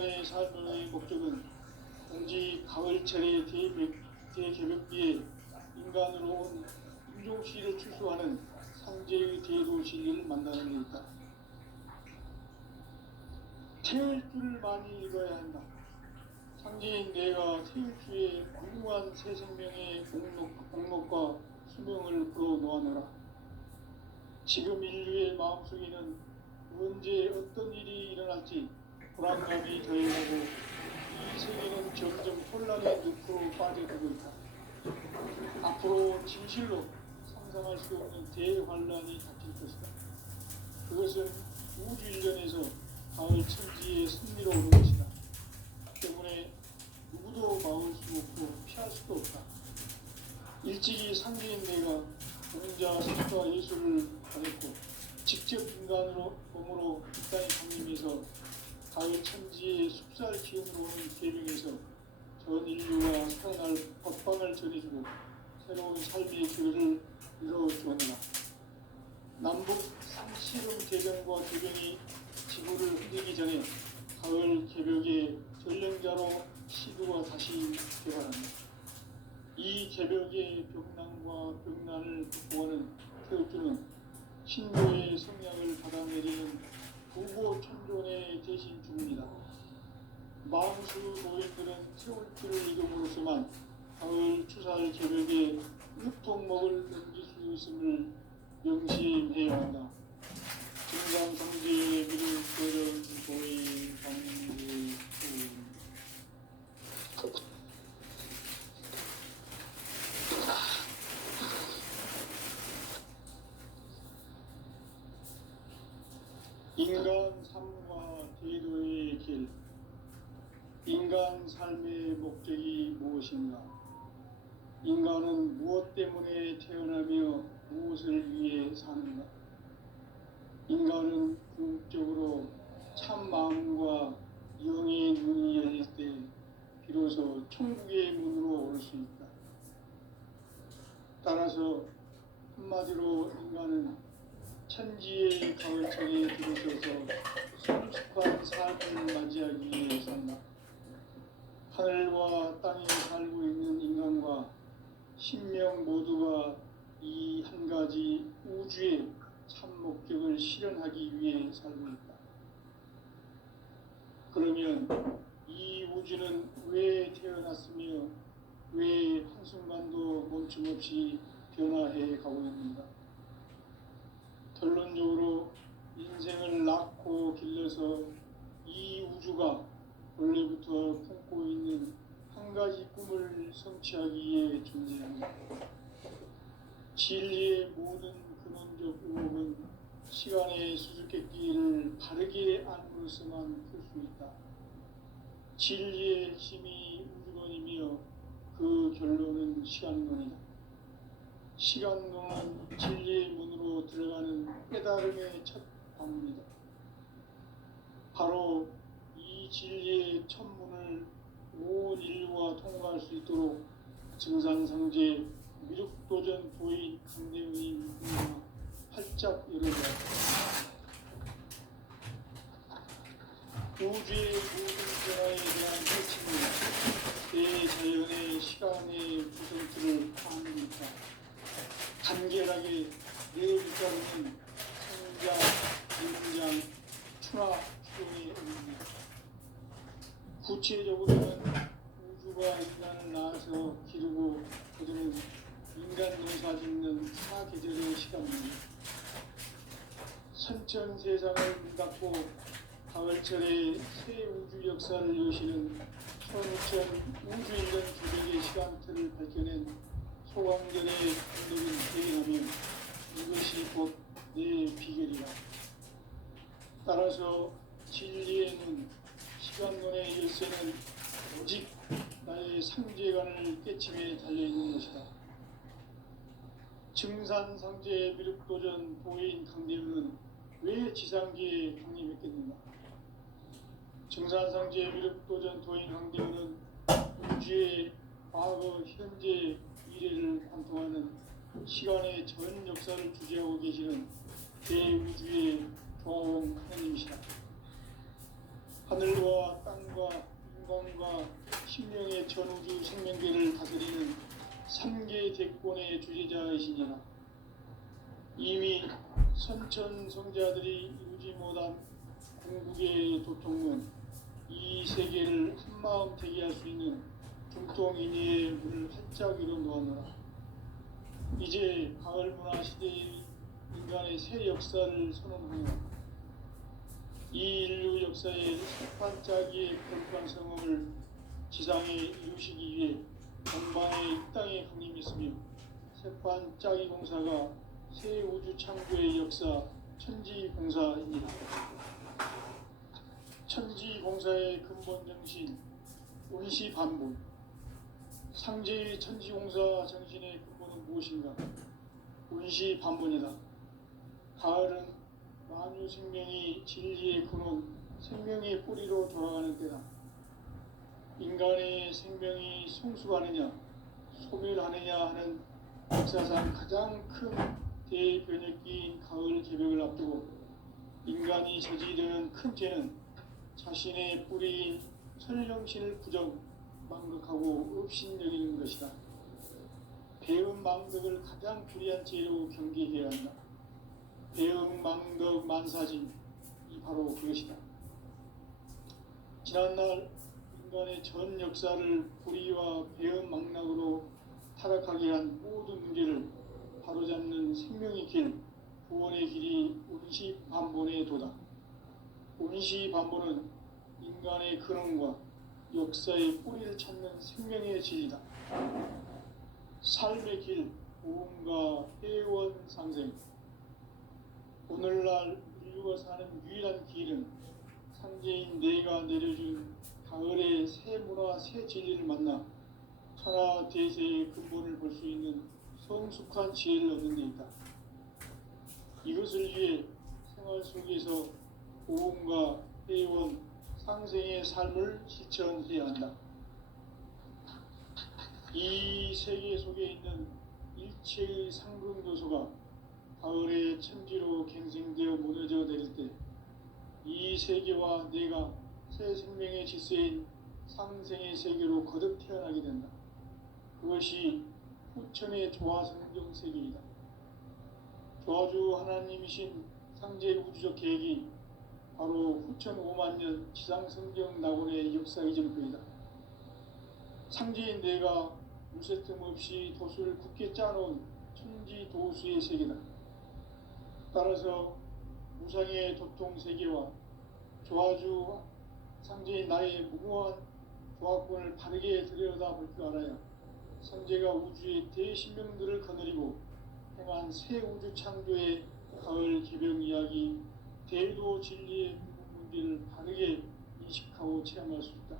인간의 삶의 목적은 단지 가을철의 대개벽기에 인간으로 온 임종시를 추수하는 상제의 대도시를 만나는 것이다. 태일주를 많이 읽어야 한다. 상제인 내가 태일주의 무궁한 새 생명의 공록과 수명을 불어놓아노라. 지금 인류의 마음속에는 언제 어떤 일이 일어날지 불안감이 더해가고 이 세계는 점점 혼란의 늪으로 빠져들고 있다. 앞으로 진실로 상상할 수 없는 대환란이 닥칠 것이다. 그것은 우주 일련에서 가을 천지의 승리로 오는 것이다. 때문에 누구도 막을 수 없고 피할 수도 없다. 일찍이 상제인 내가 공자 석과 예술을 받았고 직접 인간으로 몸으로 이 땅에 강림해서 가을 천지의 숲살 기운으로 오는 계명에서 전 인류가 살아날 법방을 전해주고 새로운 삶의 기회를 이뤄주었노라. 남북 상시름 개변과 개변이 지구를 흔들기 전에 가을 개벽의 전령자로 시도가 다시 개발한다. 이 개벽의 벽난과 벽난을 극복하는 태울주는 신도의 성향을 받아내리는 부고 천존의 대신 주문이다. 망수 노인들은 태울주를 이름으로서만 가을 추살 개벽의 육통목을 넘길 수 있음을 명심해야 한다. 증상성지의 미를 그런 도의 방구 인간 삶과 대도의 길. 인간 삶의 목적이 무엇인가? 인간은 무엇 때문에 태어나며 무엇을 위해 사는가? 인간은 궁극적으로 참 마음과 영의 눈이 열릴 때 비로소 천국의 문으로 올 수 있다. 따라서 한마디로 인간은 천지의 가을철에 들어서서 성숙한 삶을 맞이하기 위해 산다. 하늘과 땅에 살고 있는 인간과 신명 모두가 이 한 가지 우주의 참 목적을 실현하기 위해 살고 있다. 그러면 이 우주는 왜 태어났으며 왜 한순간도 멈춤없이 변화해 가고 있는가? 결론적으로 인생을 낳고 길러서 이 우주가 원래부터 품고 있는 한 가지 꿈을 성취하기 위해 존재한다. 진리의 모든 근원적 의혹은 시간의 수수께끼를 바르게 안으로서만 풀 수 있다. 진리의 핵심이 우주론이며 그 결론은 시간론이다. 시간론은 진리의 문으로 들어가는 깨달음의 첫 방문이다. 바로 이 진리의 첫 문을 온 인류가 통과할 수 있도록 증산상제 미륵도전 도인 강대의 문을 활짝 열어주었다. 우주의 모든 변화에 대한 핵심은 대자연의 시간의 구성틀을 파악하니까 간결하게 내일자로는 성장, 인장, 추나, 추동의 의미입니다. 구체적으로는 우주가 인간을 낳아서 기르고 거두는 인간 농사 짓는 사계절의 시간입니다. 선천 세상을 문닫고 가을철에 새 우주 역사를 여시는 1500 우주 1년 기백의 시간틀을 밝혀낸 소광절의 감독을 대행하면 이것이 곧 내 비결이다. 따라서 진리의 눈, 시간론의 열쇠는 오직 나의 상제관을 깨침에 달려있는 것이다. 증산상제 미륵도전 도인 강대우는 왜 지상계에 강림했겠는가? 증산상제 미륵도전 도인 강대우는 우주의 과거, 현재, 미래를 관통하는 시간의 전 역사를 주재하고 계시는 대우주의 조화원 하나님이시다. 하늘과 땅과 인간과 신명의 전우주 생명계를 다스리는 삼계 대권의 주제자이시니라. 이미 선천성자들이 이루지 못한 궁극의 도통은 이 세계를 한마음 되게 할 수 있는 중통인의의 문을 활짝 열어놓았노라. 이제 가을 문화 시대의 인간의 새 역사를 선언하노라. 이 인류 역사의 세판짜기의 거룩한 성험을 지상에 이루시기 위해 전방의 이 땅에 강림했으며 세판짜기 공사가 새 우주 창조의 역사 천지공사입니다. 천지공사의 근본 정신 운시반본. 상제의 천지공사 정신의 근본은 무엇인가? 운시반본이다. 가을은 만유 생명이 진리의 근원, 생명의 뿌리로 돌아가는 때다. 인간의 생명이 성숙하느냐, 소멸하느냐 하는 역사상 가장 큰 대변혁기인 가을 개벽을 앞두고 인간이 저지르는 큰 죄는 자신의 뿌리인 설령신을 부정, 망극하고 업신여기는 것이다. 배음 망덕을 가장 불의한 죄로 경계해야 한다. 배음 망덕 만사진이 바로 그것이다. 지난날 인간의 전 역사를 불의와 배음 망락으로 타락하게 한 모든 문제를 바로잡는 생명의 길, 구원의 길이 운시반본의 도다. 운시반본은 인간의 근원과 역사의 뿌리를 찾는 생명의 진리다. 삶의 길, 보험과 회원 상생. 오늘날 인류가 사는 유일한 길은 상제인 내가 내려준 가을의 새 문화, 새 진리를 만나 천하 대세의 근본을 볼 수 있는 성숙한 지혜를 얻는 데 있다. 이것을 위해 생활 속에서 보험과 회원, 상생의 삶을 실천해야 한다. 이 세계 속에 있는 일체의 상승 요소가 가을의 천지로 갱생되어 무너져 내릴 때 이 세계와 내가 새 생명의 질서인 상생의 세계로 거듭 태어나게 된다. 그것이 후천의 조화성경 세계이다. 조화주 하나님이신 상제 우주적 계획이 바로 후천 5만 년 지상성경 낙원의 역사의 전표이다. 상제인 내가 무쇠 틈 없이 도수를 굳게 짜놓은 천지 도수의 세계다. 따라서 무상의 도통 세계와 조화주 상제인 나의 무모한 조화권을 바르게 들여다볼 줄 알아야 상제가 우주의 대신명들을 거느리고 행한 새 우주 창조의 가을 개벽 이야기, 대도 진리의 문제를 바르게 인식하고 체험할 수 있다.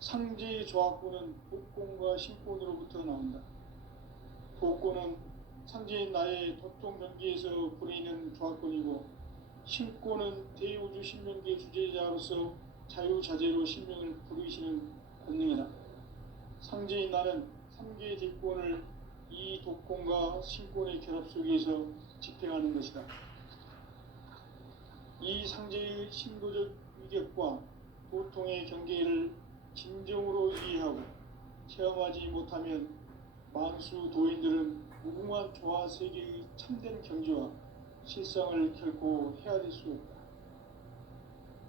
상제의 조화권은 복권과 신권으로부터 나온다. 복권은 상제인 나의 도통 경계에서 부리는 조화권이고, 신권은 대우주 신명계 주제자로서 자유자재로 신명을 부르시는 권능이다. 상제인 나는 3개의 뒷권을 이 독권과 신권의 결합 속에서 집행하는 것이다. 이 상제의 신도적 위격과 도통의 경계를 진정으로 이해하고 체험하지 못하면 만수 도인들은 무궁한 조화 세계의 참된 경지와 실상을 결코 헤아릴 수 없다.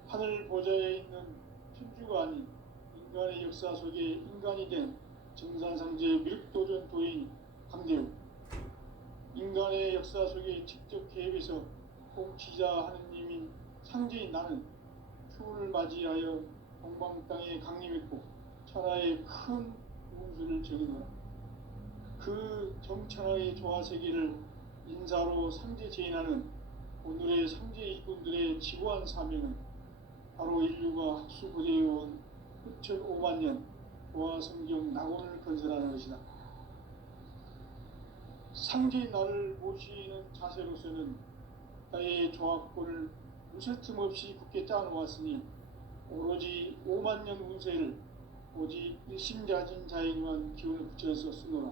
하늘 보좌에 있는 천주가 아닌 인간의 역사 속에 인간이 된 정산상제 밀도전 도인 강대우, 인간의 역사 속에 직접 개입해서 통치자 하느님인 상제인 나는 추운을 맞이하여 동방 땅에 강림했고 천하의 큰 운수를 정의노라. 그 정천하의 조화세계를 인사로 상제 제인하는 오늘의 상제 이군들의 지구한 사명은 바로 인류가 학수고대해온 후천 5만 년 조화성경 낙원을 건설하는 것이다. 상제인 나를 모시는 자세로서는 나의 조화권을 무쇠 틈 없이 굳게 짜놓았으니 오로지 5만 년 운세를 오직 일심자진 자에게만 기운을 붙여서 쓰노라.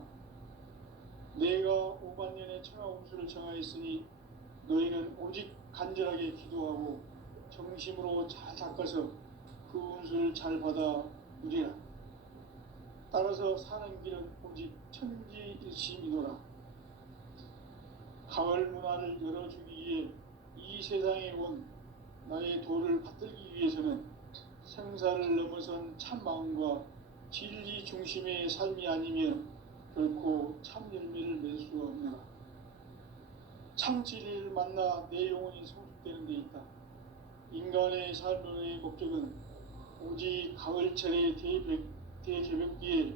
내가 5만 년의 천하 운수를 정하였으니 너희는 오직 간절하게 기도하고 정심으로 잘 닦아서 그 운수를 잘 받아 누리라. 따라서 사는 길은 오직 천지일심이노라. 가을 문화를 열어주기 위해 이 세상에 온 나의 도를 받들기 위해서는 생사를 넘어선 참 마음과 진리 중심의 삶이 아니면 결코 참 열매를 맺을 수가 없노라. 참 진리를 만나 내 영혼이 성숙되는 데 있다. 인간의 삶의 목적은 오직 가을철의 대개벽기에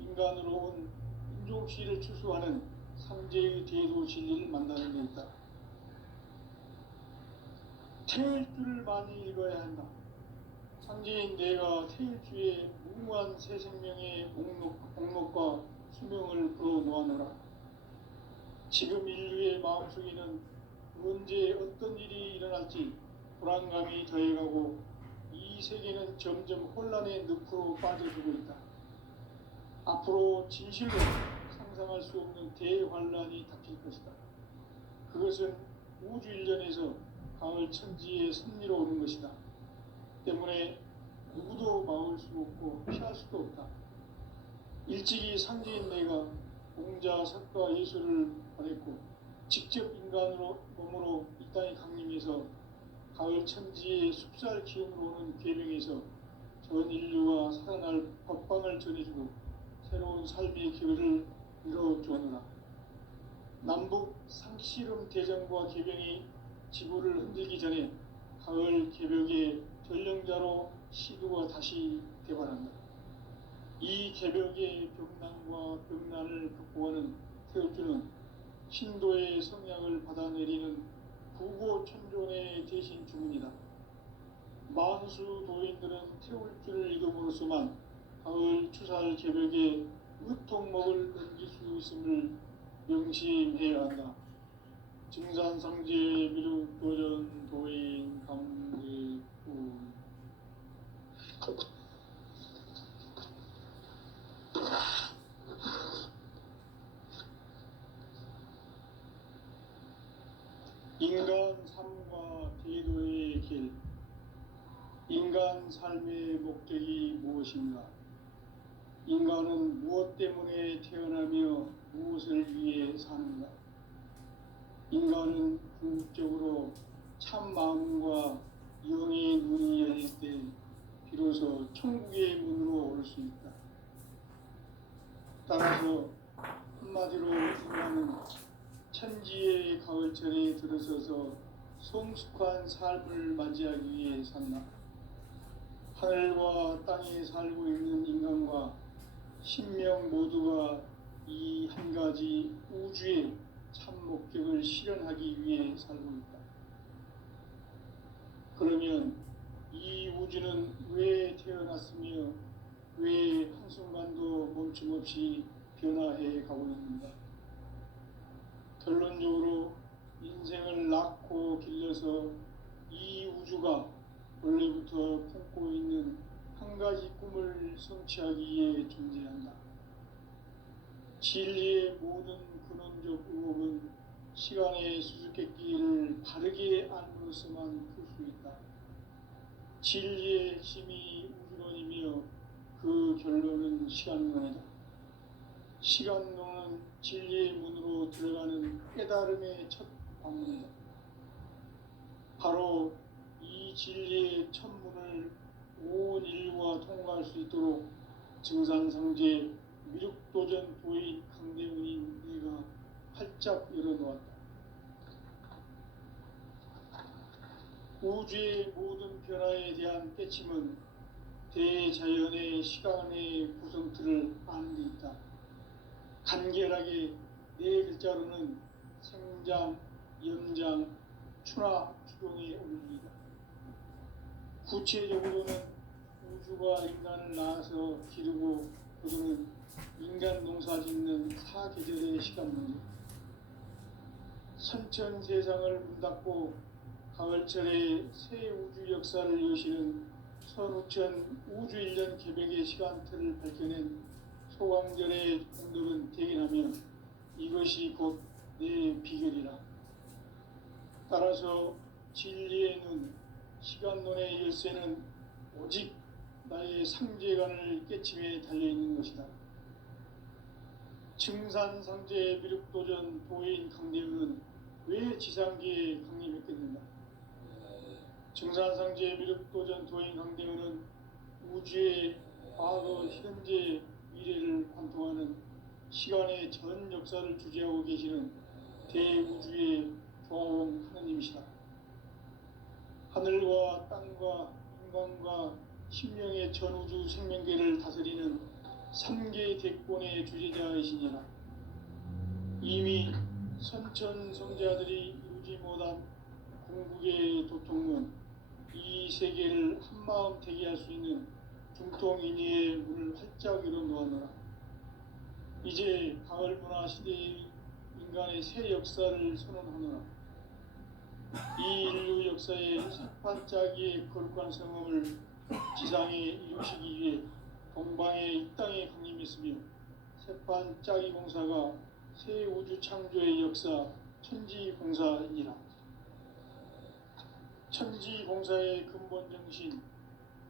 인간으로 온 인종시를 추수하는 삼재의 대도 진리를 만나는 데 있다. 태일주를 많이 읽어야 한다. 삼재인 내가 태일주의 무궁한 새 생명의 목록과 수명을 풀어놓아노라. 지금 인류의 마음속에는 언제 어떤 일이 일어날지 불안감이 더해가고 이 세계는 점점 혼란의 늪으로 빠져들고 있다. 앞으로 진실로 상상할 수 없는 대환란이 닥칠 것이다. 그것은 우주 일련에서 가을 천지의 섭리로 오는 것이다. 때문에 누구도 막을 수 없고 피할 수도 없다. 일찍이 상제인 내가 공자, 석가, 예수를 보냈고 직접 인간으로 몸으로 이 땅에 강림해서 가을 천지의 숲살 기운으로 오는 계명에서 전 인류가 살아날 법방을 전해주고 새로운 삶의 기회를 이뤄주었노라. 남북 상씨름 대전과 개병이 지구를 흔들기 전에 가을 개벽의 전령자로 시두가 다시 개발한다. 이 개벽의 병난과 병난을 극복하는 태울주는 신도의 성약을 받아내리는 구고천존의 대신 주문이다. 만수 도인들은 태울주를 읽음으로써만 가을 추살 개벽에 의통목을 넘길 수 있음을 명심해야 한다. 증산상제 미륵도전 도인 감대구. 인간 삶과 제도의 길. 인간 삶의 목적이 무엇인가? 인간은 무엇 때문에 태어나며 무엇을 위해 사는가? 인간은 궁극적으로 참 마음과 영의 눈이 열릴 때 비로소 천국의 문으로 올 수 있다. 따라서 한마디로 인간은 천지의 가을철에 들어서서 성숙한 삶을 맞이하기 위해 산다. 하늘과 땅에 살고 있는 인간과 신명 모두가 이 한 가지 우주의 참 목적을 실현하기 위해 살고 있다. 그러면 이 우주는 왜 태어났으며 왜 한순간도 멈춤없이 변화해 가고 있는가? 결론적으로 인생을 낳고 길러서 이 우주가 원래부터 품고 있는 한 가지 꿈을 성취하기 위해 존재한다. 진리의 모든 근원적 의혹은 시간의 수수께끼를 바르게 알므로서만 풀 수 있다. 진리의 핵심이 우주론이며 그 결론은 시간론이다. 시간론은 진리의 문으로 들어가는 깨달음의 첫 방문이다. 바로 이 진리의 첫 문을 온 인류가 통과할 수 있도록 증산상제 미륵도전 도인 강대훈인 내가 활짝 열어놓았다. 우주의 모든 변화에 대한 깨침은 대자연의 시간의 구성틀을 아는 데 있다. 간결하게 네 글자로는 생장, 염장, 추나 추동의 원리이다. 구체적으로는 우주가 인간을 낳아서 기르고 그들은 인간 농사 짓는 사계절의 시간 문제. 선천 세상을 문 닫고 가을철에 새 우주 역사를 여시는 선우천 우주 1년 개벽의 시간틀을 밝혀낸 소강절의 공덕은 대견하며 이것이 곧 내 비결이라. 따라서 진리의 눈, 시간론의 열쇠는 오직 나의 상제관을 깨침에 달려있는 것이다. 증산상제 미륵도전 도인 강대우는 왜 지상계에 강림했겠는가? 증산상제 미륵도전 도인 강대우는 우주의 과거, 현재, 미래를 관통하는 시간의 전 역사를 주재하고 계시는 대우주의 조화원 하느님이시다. 하늘과 땅과 인간과 신명의 전우주 생명계를 다스리는 3개 대권의 주재자이시니라. 이미 선천성자들이 이루지 못한 궁극의 도통은 이 세계를 한마음 되게 할 수 있는 중통인의의 문을 활짝 열어놓았노라. 이제 가을 문화 시대의 인간의 새 역사를 선언하노라. 이 인류 역사의 반짝이의 거룩한 성험을 지상에 이루시기 위해 동방의 이 땅에 강림했으며 새반짝이 공사가 새 우주 창조의 역사 천지공사이니라. 천지공사의 근본 정신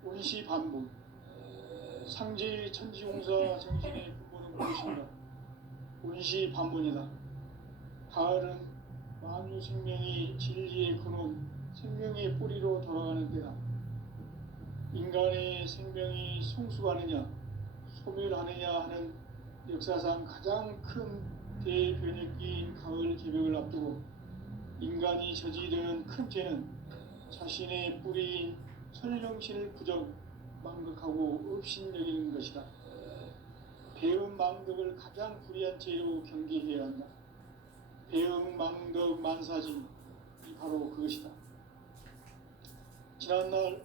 운시반복. 상제의 천지공사 정신의 근본은 무엇인가? 운시반복이다. 가을은 만유 생명이 진리의 근원, 생명의 뿌리로 돌아가는 때다. 인간의 생명이 성숙하느냐, 소멸하느냐 하는 역사상 가장 큰 대변혁기인 가을 개벽을 앞두고 인간이 저지르는 큰 죄는 자신의 뿌리인 설령신을 부정, 망덕하고 업신여기는 것이다. 배음 망덕을 가장 불의한 죄로 경계해야 한다. 배음 망덕 만사진이 바로 그것이다. 지난날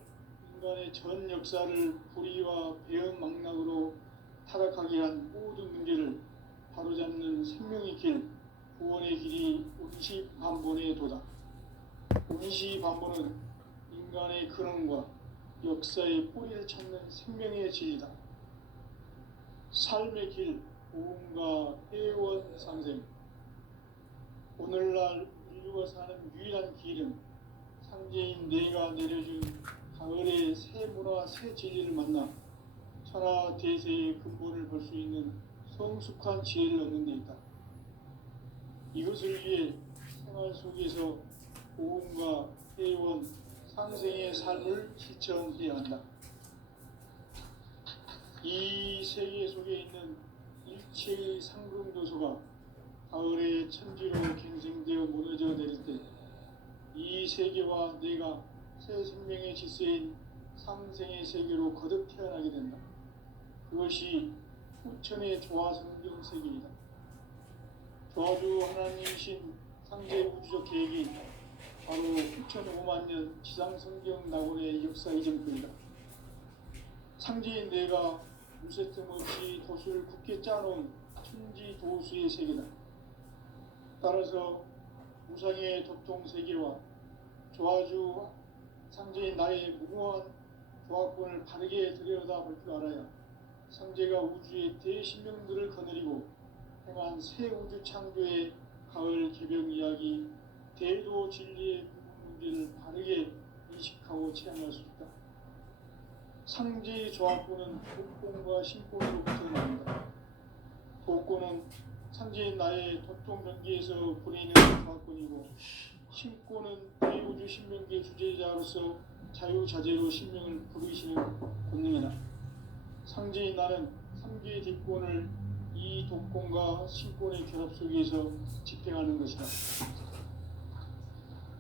인간의 전 역사를 불의와 배음 망락으로 타락하게 한 모든 문제를 바로잡는 생명의 길, 구원의 길이 운시반본의 도다. 운시반본은 인간의 근원과 역사의 뿌리를 찾는 생명의 진리다. 삶의 길, 고음과 회원 상생. 오늘날 인류가 사는 유일한 길은 상제인 내가 내려준 가을의 새 문화, 새 진리를 만나 천하 대세의 근본을 볼 수 있는 성숙한 지혜를 얻는 데 있다. 이것을 위해 생활 속에서 고음과 회원, 상생의 삶을 실천해야 한다. 이 세계 속에 있는 일체의 상승도소가 가을의 천지로 갱생되어 무너져 내릴 때 이 세계와 내가 새 생명의 질서인 상생의 세계로 거듭 태어나게 된다. 그것이 후천의 조화성경 세계이다. 조화주 하나님이신 상제 우주적 계획이 바로 후천 5만 년 지상성경 낙원의 역사 이전권이다. 상제인 내가 무쇠틈 없이 도수를 굳게 짜놓은 천지 도수의 세계다. 따라서 우상의 도통 세계와 조화주 상제인 나의 무모한 조화권을 바르게 들여다볼 줄 알아야 상제가 우주의 대신명들을 거느리고 행한 새 우주 창조의 가을 개벽 이야기, 대도 진리의 구분 문제를 바르게 인식하고 체험할 수 있다. 상제의 조화권은 독권과 신권으로부터 나온다. 독권은 상제인 나의 도통 경계에서 부리는 조화권이고, 신권은 대우주 신명계 주제자로서 자유자재로 신명을 부르시는 권능이다. 상제인 나는 3개의 뒷권을 이 독권과 신권의 결합 속에서 집행하는 것이다.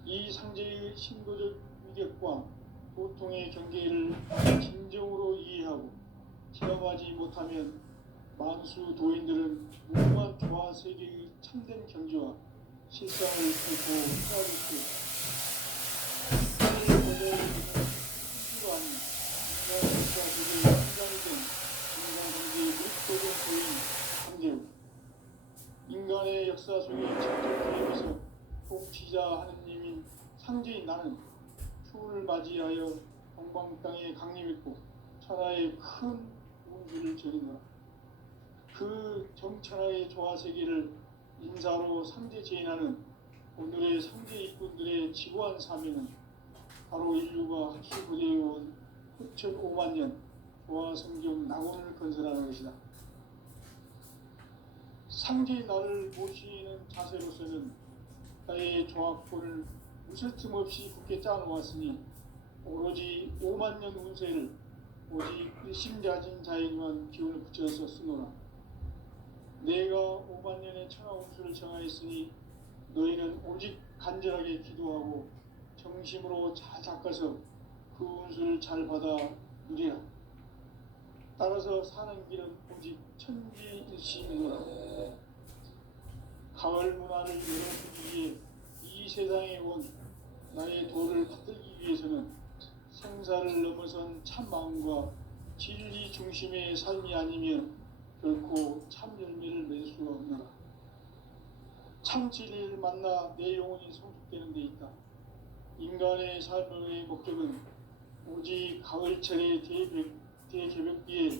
이 상제의 신도적 위격과 도통의 경계를 진정으로 이해하고 체험하지 못하면 만수 도인들은 무궁한 조화 세계의 참된 경지와 실상을 결코 헤아릴 수 있다. 하늘을 거절해 주는 수가 아닌 인간 역사 속의 현장이 된 인간관계의 물도적 도인 강제우. 인간의 역사 속에 직접 개입해서 통치자 하느님인 상제인 나는 추운을 맞이하여 동방 땅에 강림했고 천하의 큰 운주를 전인노라. 그 정천하의 조화 세계를 인사로 상제 제인하는 오늘의 상제 일꾼들의 지고한 사명은 바로 인류가 합수부대해온 흑천 5만 년 조화성경 낙원을 건설하는 것이다. 상제의 나를 모시는 자세로서는 나의 조합권을 무설틈 없이 굳게 짜놓았으니 오로지 5만 년 운세를 오직 일심자진 자에게만 기운을 붙여서 쓰노라. 내가 5만 년의 천하 운수를 정하였으니 너희는 오직 간절하게 기도하고 정심으로 잘 닦아서 그 운수를 잘 받아 누리라. 따라서 사는 길은 오직 천지일시이노라. 가을 문화를 열어주기 위해 이 세상에 온 나의 도를 받들기 위해서는 생사를 넘어선 참 마음과 진리 중심의 삶이 아니면 결코 참 열매를 맺을 수가 없노라. 참 진리를 만나 내 영혼이 성숙되는 데 있다. 인간의 삶의 목적은 오직 가을철의 대개벽비에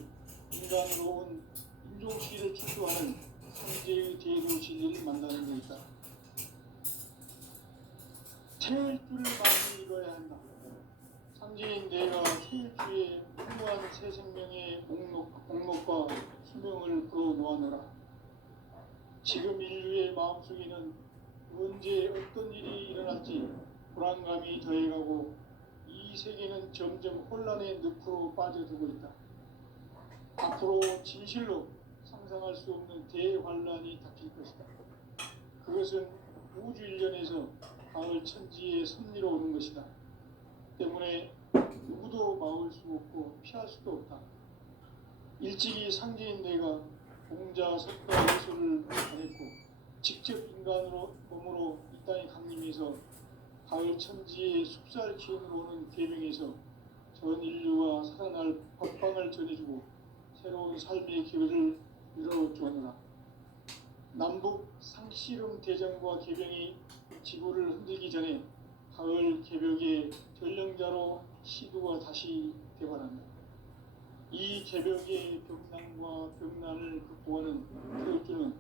인간으로 온 인종시기를 추구하는 상제의 대도 진리를 만나는 데 있다. 태일 줄을 많이 읽어야 한다. 상제인 내가 태일주의 풍부한 새 생명의 목록과 수명을 풀어놓아노라. 지금 인류의 마음속에는 언제 어떤 일이 일어날지 불안감이 더해가고 이 세계는 점점 혼란의 늪으로 빠져들고 있다. 앞으로 진실로 상상할 수 없는 대환란이 닥칠 것이다. 그것은 우주 일련에서 가을 천지의 섭리로 오는 것이다. 때문에 누구도 막을 수 없고 피할 수도 없다. 일찍이 상제인 내가 공자 석가 예술을 잘했고 직접 인간으로 몸으로 이 땅에 강림해서 가을 천지의 숲살 기운으로 오는 계명에서 전 인류가 살아날 법방을 전해주고 새로운 삶의 기회를 열어주었노라. 남북 상씨름 대전과 개병이 지구를 흔들기 전에 가을 개벽의 전령자로 시도가 다시 되관한다. 이 개벽의 벽난과 벽난을 극복하는 태울주는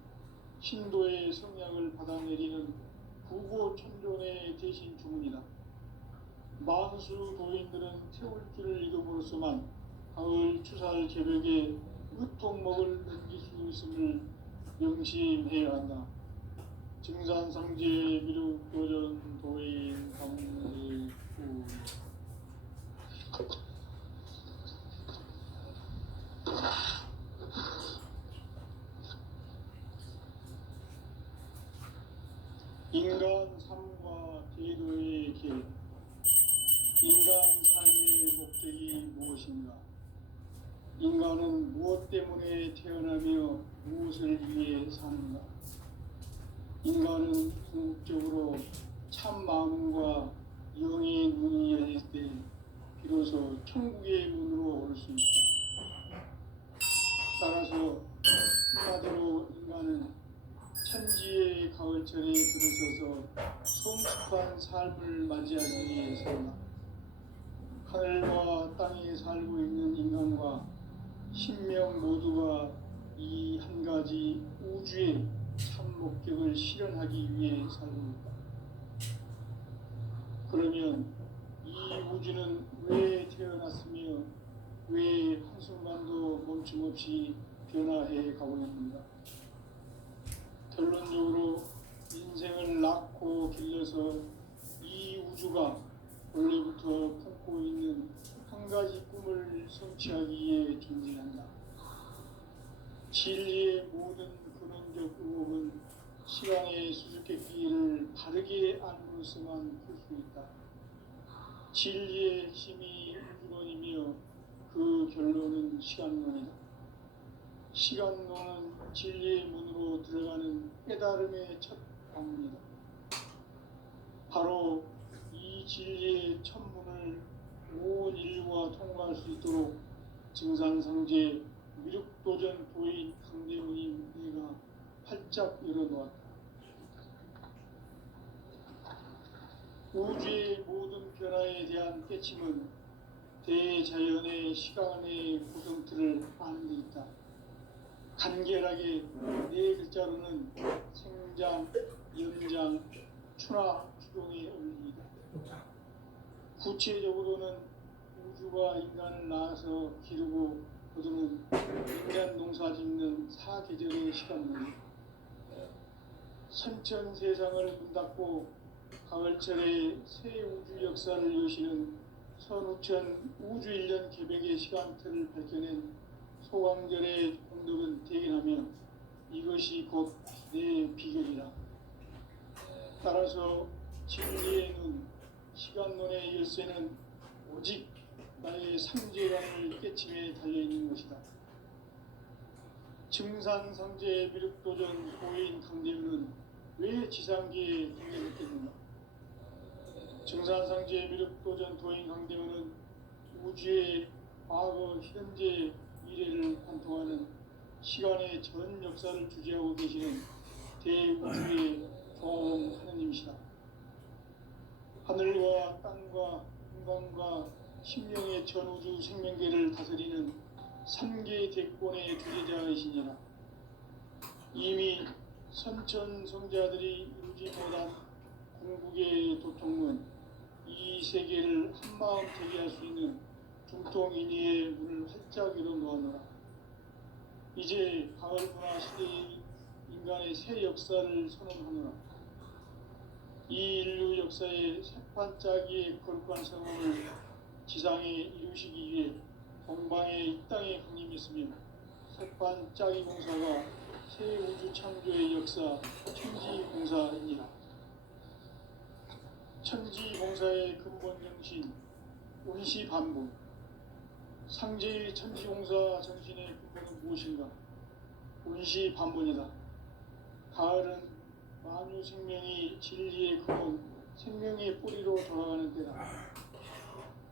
신도의 성약을 받아내리는 구고천존의 대신 주문이다. 만수 도인들은 태울주를 읽음으로써만 가을 추살 개벽의 으통목을 넘길 수 있음을 명심해야 한다. 증산상제 미륵도전 도인 감리구 인간 삶과 제도의 계획. 인간 삶의 목적이 무엇인가? 인간은 무엇 때문에 태어나며 무엇을 위해 사는가? 인간은 궁극적으로 참 마음과 영의 눈이 열릴 때 비로소 천국의 문으로 오를 수 있다. 따라서 한마디로 인간은 천지의 가을철에 들어서서 성숙한 삶을 맞이하기 위해 산다. 하늘과 땅에 살고 있는 인간과 신명 모두가 이 한 가지 우주의 참 목적을 실현하기 위해 살고 있다. 그러면 이 우주는 왜 태어났으며 왜 한순간도 멈춤없이 변화해 가고 있는가? 결론적으로 인생을 낳고 길러서 이 우주가 원래부터 품고 있는 한 가지 꿈을 성취하기 위해 존재한다. 진리의 모든 근원적 의혹은 시간의 수수께끼를 바르게 안으로서만 풀 수 있다. 진리의 핵심이 우주론이며 그 결론은 시간론이다. 시간론은 진리의 문으로 들어가는 깨달음의 첫 방문이다. 바로 이 진리의 첫 문을 온 인류가 통과할 수 있도록 증산상제 미륵도전 도인 강대문인 내가 활짝 열어놓았다. 우주의 모든 변화에 대한 깨침은 대자연의 시간의 구성틀을 아는 데 있다. 간결하게 네 글자로는 생장, 연장, 추나, 추동의 원리이다. 구체적으로는 우주가 인간을 낳아서 기르고 거두는 인간 농사 짓는 사계절의 시간입니다. 선천 세상을 문 닫고 가을철에 새 우주 역사를 여시는 선우천 우주 1년 개백의 시간틀을 밝혀낸 소강절의 공덕은 대견하며 이것이 곧 내 비결이라. 따라서 진리의 눈, 시간론의 열쇠는 오직 나의 상제감을 깨침에 달려있는 것이다. 증산상제 미륵도전 고인 강대우는 왜 지상계에 등장했겠는가? 증산상제 미륵도전 도인 강대우는 우주의 과거, 현재, 미래를 관통하는 시간의 전 역사를 주재하고 계시는 대우주의 조화원 하느님이시다. 하늘과 땅과 인간과 심령의 전우주 생명계를 다스리는 3개 대권의 주제자이시니라. 이미 선천성자들이 이루지 못한 궁극의 도통은 이 세계를 한마음 되게 할 수 있는 중통인의의 문을 활짝 열어 놓았노라. 이제 가을 문화 시대의 인간의 새 역사를 선언하노라. 이 인류 역사의 새판짜기의 거룩한 성공을 지상에 이루시기 위해 동방의 이 땅에 강림했으며 새판짜기 공사가 새 우주 창조의 역사 천지공사이니라. 천지공사의 근본 정신 운시반본. 상제의 천지공사 정신의 근본은 무엇인가? 운시반본이다. 가을은 만유 생명이 진리의 근원, 생명의 뿌리로 돌아가는 때다.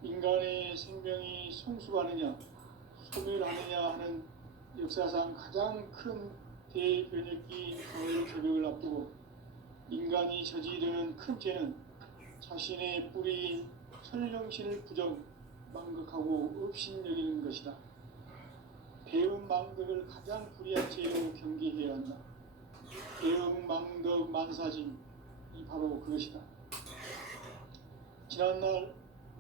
인간의 생명이 성숙하느냐, 소멸하느냐 하는 역사상 가장 큰 대변혁기인 가을 개벽을 앞두고 인간이 저지르는 큰 죄는 자신의 뿌리인 설령신을 부정, 망극하고 업신여기는 것이다. 배음 망덕을 가장 불의한 죄로 경계해야 한다. 배음 망덕 만사짐이 바로 그것이다. 지난날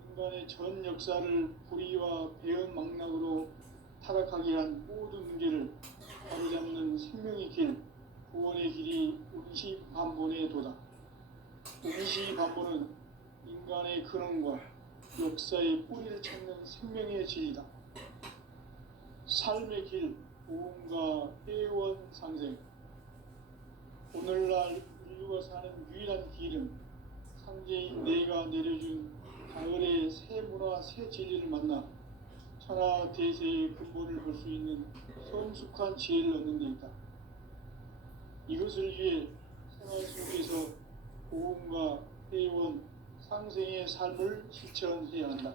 인간의 전 역사를 불의와 배음 망락으로 타락하게 한 모든 문제를 바로잡는 생명의 길, 구원의 길이 운시반본의 도다. 운시반본은 인간의 근원과 역사의 뿌리를 찾는 생명의 진리다. 삶의 길, 보험과 회원 상생. 오늘날 인류가 사는 유일한 길은 상제인 내가 내려준 가을의 새 문화, 새 진리를 만나 천하 대세의 근본을 볼 수 있는 성숙한 지혜를 얻는 데 있다. 이것을 위해 생활 속에서 보험과 회원, 상생의 삶을 실천해야 한다.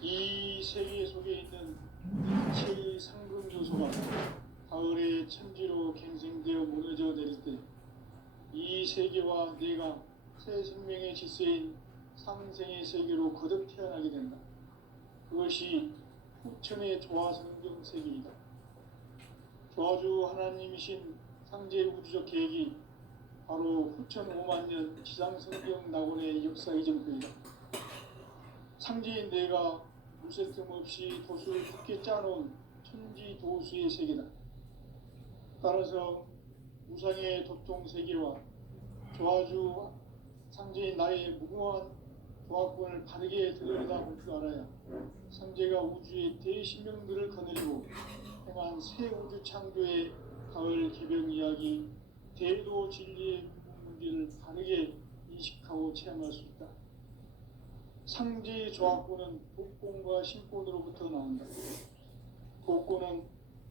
이 세계 속에 있는 일체의 상금 요소가 가을의 천지로 갱생되어 무너져 내릴 때 이 세계와 내가 새 생명의 질서인 상생의 세계로 거듭 태어나게 된다. 그것이 후천의 조화성경 세계이다. 조화주 하나님이신 상제 우주적 계획이 바로 후천 5만 년 지상성경 낙원의 역사 이전표이다. 상제인 내가 무쇠 틈 없이 도수를 굳게 짜놓은 천지 도수의 세계다. 따라서 무상의 도통 세계와 조화주 상제인 나의 무궁한 조화권을 바르게 들여다볼 줄 알아야 상제가 우주의 대신명들을 거느리고 행한 새 우주 창조의 가을 개벽 이야기, 대도 진리의 문제를 바르게 인식하고 체험할 수 있다. 상제의 조화권은 독권과 신권으로부터 나온다. 독권은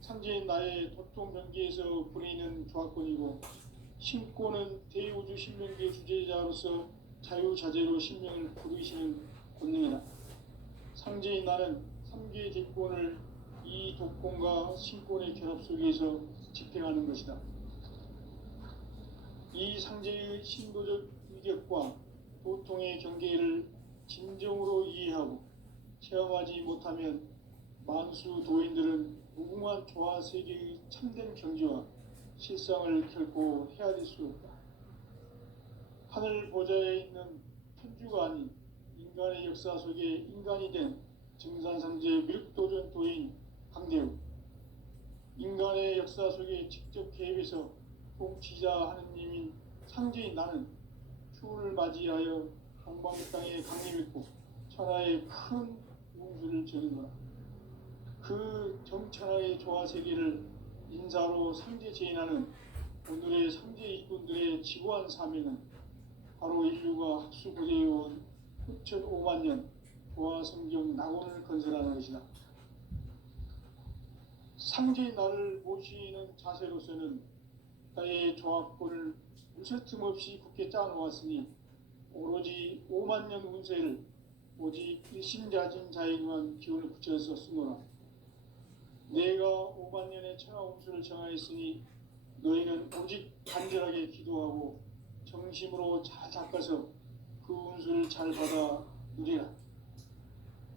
상제인 나의 도통 경계에서 부리는 조화권이고, 신권은 대우주 신명계 주제자로서 자유자재로 신명을 부르시는 권능이다. 상제인 나는 3개의 대권을 이 독권과 신권의 결합 속에서 집행하는 것이다. 이 상제의 신도적 위격과 도통의 경계를 진정으로 이해하고 체험하지 못하면 만수 도인들은 무궁한 조화 세계의 참된 경지와 실상을 결코 헤아릴 수 없다. 하늘 보좌에 있는 천주가 아닌 인간의 역사 속에 인간이 된 증산상제의 미륵도전도인 강대우, 인간의 역사 속에 직접 개입해서 통치자 하느님인 상제인 나는 추운을 맞이하여 동방 땅에 강림했고 천하에 큰 운수를 저는거라. 그 정천하의 조화 세계를 인사로 상제 제인하는 오늘의 상제 일꾼들의 지고한 사명은 바로 인류가 학수고대해온 9,500만 년 조화 성경 낙원을 건설하는 것이다. 상제의 나를 모시는 자세로서는 나의 조합권을 무쇠틈 없이 굳게 짜놓았으니 오로지 5만 년 운세를 오직 일심자진 자에게만 기운을 붙여서 쓰노라. 내가 5만 년의 천하 운수를 정하였으니 너희는 오직 간절하게 기도하고 정심으로 잘 닦아서 그 운수를 잘 받아 누리라.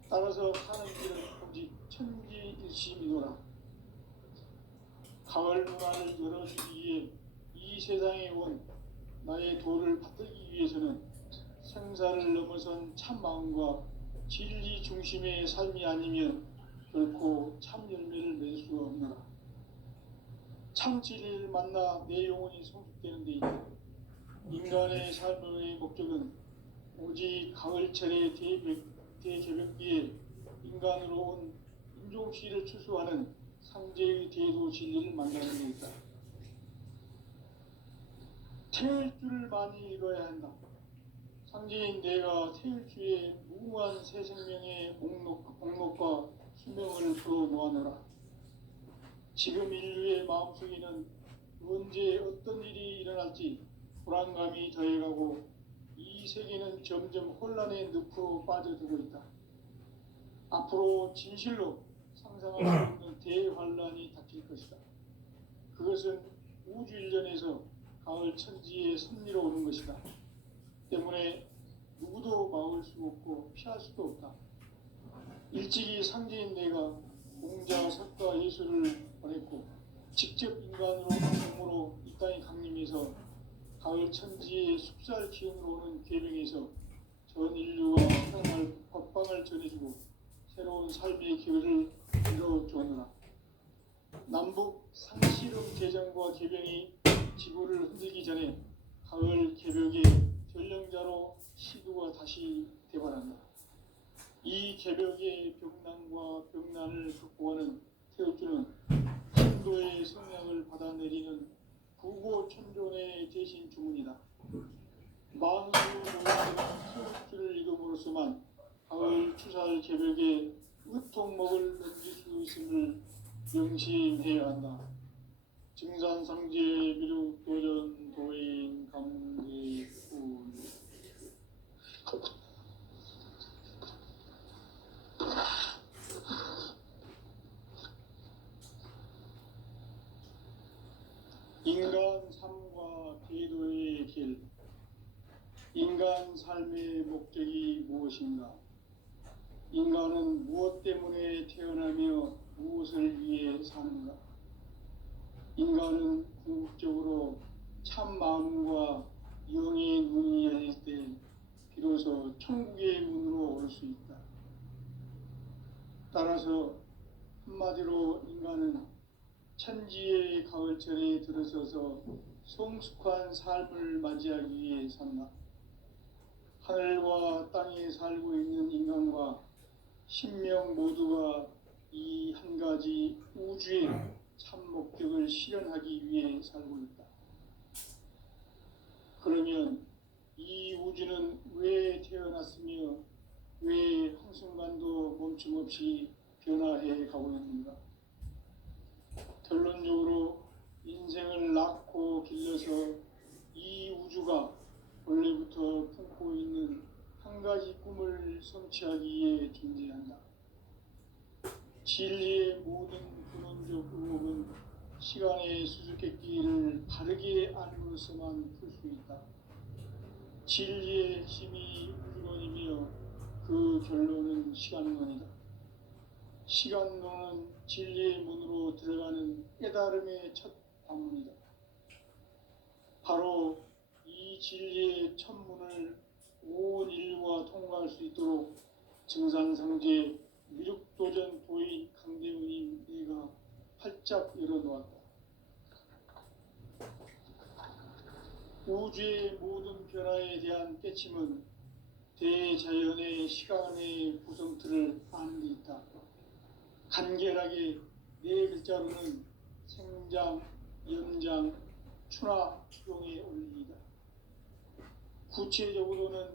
따라서 사는 길은 오직 천지일심이노라. 가을 문화를 열어주기 위해 이 세상에 온 나의 도를 받들기 위해서는 생사를 넘어선 참 마음과 진리 중심의 삶이 아니면 결코 참 열매를 맺을 수가 없노라. 참 진리를 만나 내 영혼이 성숙되는 데이다. 인간의 삶의 목적은 오직 가을철의 대개벽기에 인간으로 온 인종시를 추수하는 상제의 대도 진리를 만나는 데 있다. 태일주를 많이 읽어야 한다. 상제인 내가 태일주의 무궁한 새 생명의 목록과 수명을 풀어 놓아노라. 지금 인류의 마음속에는 언제 어떤 일이 일어날지 불안감이 더해가고 이 세계는 점점 혼란의 늪으로 빠져들고 있다. 앞으로 진실로 상상할 수 없는 대환란이 닥칠 것이다. 그것은 우주 일련에서 가을 천지의 섭리로 오는 것이다. 때문에 누구도 막을 수 없고 피할 수도 없다. 일찍이 상제인 내가 공자, 석가, 예수를 보냈고 직접 인간으로 몸으로 이 땅에 강림해서 가을 천지의 숲살 기운으로 오는 계명에서 전 인류가 살아날 법방을 전해주고 새로운 삶의 기회를 이뤄주었노라. 남북 상시름 개정과 개병이 지구를 흔들기 전에 가을 개벽의 전령자로 시도가 다시 대발한다. 이 개벽의 병난과 병난을 극복하는 태엽주는 신도의 성량을 받아내리는 부고천존의 대신 주문이다. 만수 모든 태엽주를 읽음으로써만 가을 추살 개벽에 으통먹을 넘길 수 있음을 명심해야 한다. 증산상제 미륵도전 도인 강대훈. 인간 삶과 기도의 길. 인간 삶의 목적이 무엇인가? 인간은 무엇 때문에 태어나며 무엇을 위해 사는가? 인간은 궁극적으로 참 마음과 영의 눈이 열릴 때 비로소 천국의 문으로 올 수 있다. 따라서 한마디로 인간은 천지의 가을철에 들어서서 성숙한 삶을 맞이하기 위해 산다. 하늘과 땅에 살고 있는 인간과 신명 모두가 이 한 가지 우주의 참 목적을 실현하기 위해 살고 있다. 그러면 이 우주는 왜 태어났으며 왜 한순간도 멈춤없이 변화해 가고 있는가? 결론적으로 인생을 낳고 길러서 이 우주가 원래부터 품고 있는 한 가지 꿈을 성취하기 위해 존재한다. 진리의 모든 근원적 의혹은 시간의 수수께끼를 바르게 알므로서만 풀 수 있다. 진리의 핵심이 우주론이며 그 결론은 시간론이다. 시간론은 진리의 문으로 들어가는 깨달음의 첫 방문이다. 바로 이 진리의 첫 문을 온 인류가 통과할 수 있도록 증산상제 미륵도전 도인 강대훈이 내가 활짝 열어놓았다. 우주의 모든 변화에 대한 깨침은 대자연의 시간의 구성틀을 아는 데 있다. 간결하게 네 글자로는 생장, 연장, 추나 추동의 원리이다. 구체적으로는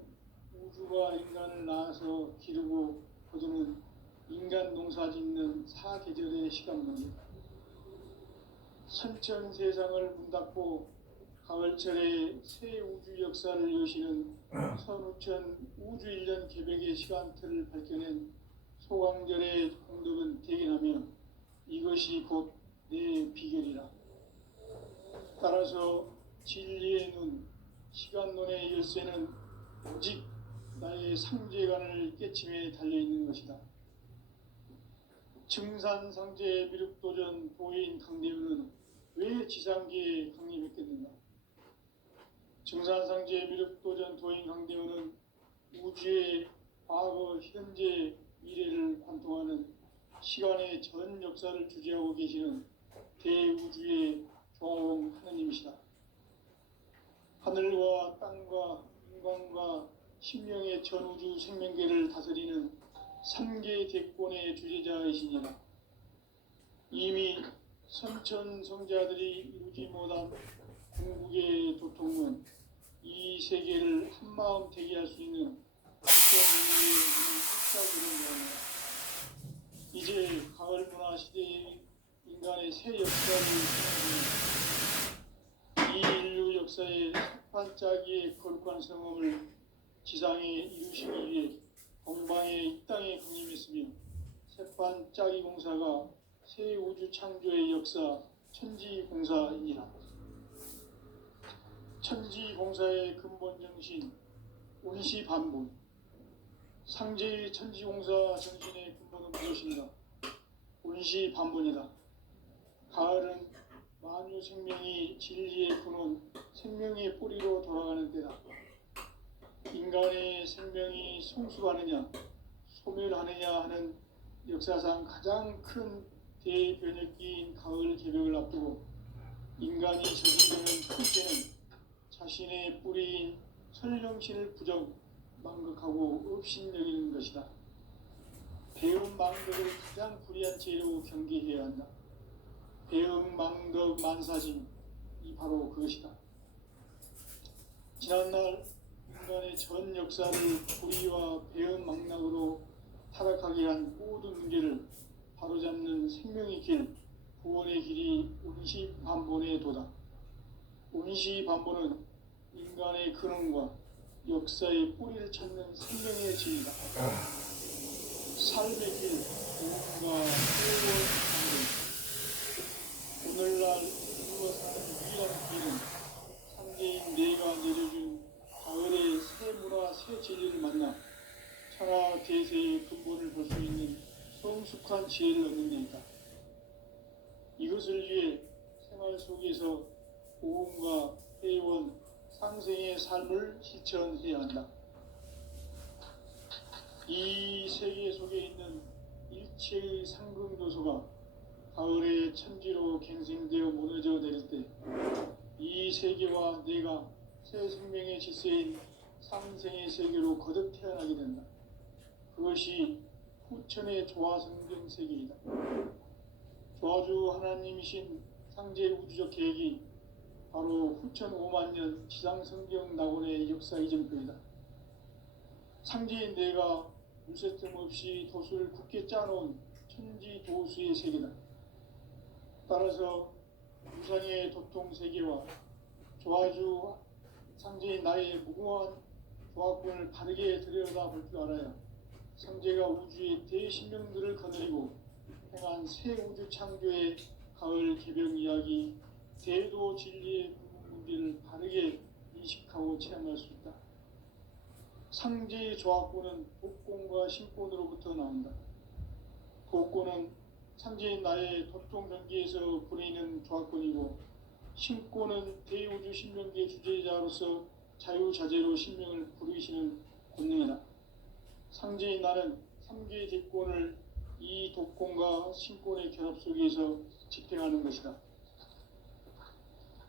우주가 인간을 낳아서 기르고 거두는 인간 농사 짓는 사계절의 시간론이다. 선천 세상을 문닫고 가을철에 새 우주 역사를 여시는 선우천 우주 1년 개백의 시간틀을 밝혀낸 소강절의 공덕은 대견하며 이것이 곧 내 비결이라. 따라서 진리의 눈, 시간론의 열쇠는 오직 나의 상제관을 깨침에 달려있는 것이다. 증산상제 미륵도전 도인 강대훈은 왜 지상계에 강림했겠는가? 증산상제 미륵도전 도인 강대훈은 우주의 과거, 현재, 미래를 관통하는 시간의 전 역사를 주재하고 계시는 대우주의 조화홍 하느님이시다. 하늘과 땅과 인간과 신명의 전우주 생명계를 다스리는 3계 대권의 주재자이시니라. 이미 선천성자들이 이루지 못한 궁극의 도통은 이 세계를 한마음 되게 할 수 있는 인간의 문을 활짝 열어놓았다. 이제 가을 문화 시대의 인간의 새 역사를 시작합니다. 이 인류 역사의 반짝이의 거룩한 성험을 지상에 이루시기 위해 동방의 이 땅에 강림했으며 새반짝이 공사가 새 우주 창조의 역사 천지공사이니라. 천지공사의 근본 정신 운시반본. 상제의 천지공사 정신의 근본은 무엇인가? 운시반본이다. 가을은 만유 생명이 진리의 근원, 생명의 뿌리로 돌아가는 때다. 인간의 생명이 성숙하느냐, 소멸하느냐 하는 역사상 가장 큰 대변혁기인 가을 개벽을 앞두고 인간이 저지르는 큰 죄는 자신의 뿌리인 설령신을 부정, 망극하고 업신여기는 것이다. 배음 망덕을 가장 불의한 죄로 경계해야 한다. 배음 망덕 만사짐이 바로 그것이다. 지난날 인간의 전 역사를 불의와 배음 망락으로 타락하게 한 모든 문제를 바로잡는 생명의 길, 구원의 길이 운시반본의 도다. 운시반본은 인간의 근원과 역사의 뿌리를 찾는 생명의 진리다. 삶의 길, 구원과 회원 오늘날 인류가 사는 유일한 길은 상제인 내가 내려준 가을의 새 문화, 새 진리를 만나 천하 대세의 근본을 볼 수 있는 성숙한 지혜를 얻는 데 있다. 이것을 위해 생활 속에서 고음과 회원, 상생의 삶을 실천해야 한다. 이 세계 속에 있는 일체의 상금 요소가 가을의 천지로 갱생되어 무너져 내릴 때 이 세계와 내가 새 생명의 질서인 상생의 세계로 거듭 태어나게 된다. 그것이 후천의 조화성경 세계이다. 조화주 하나님이신 상제 우주적 계획이 바로 후천 5만 년 지상성경 낙원의 역사 이전표이다. 상제인 내가 물새틈 없이 도수를 굳게 짜놓은 천지 도수의 세계다. 따라서 무상의 도통 세계와 조화주 상제인 나의 무궁한 조화권을 바르게 들여다볼 줄 알아야 상제가 우주의 대신명들을 거느리고 행한 새 우주 창조의 가을 개벽 이야기, 대도 진리의 문제를 바르게 인식하고 체험할 수 있다. 상제의 조화권은 복권과 신권으로부터 나온다. 복권은 상제인 나의 도통 경계에서 부리는 조화권이고, 신권은 대우주 신명계 주제자로서 자유자재로 신명을 부르시는 권능이다. 상제인 나는 3개의 대권을 이 독권과 신권의 결합 속에서 집행하는 것이다.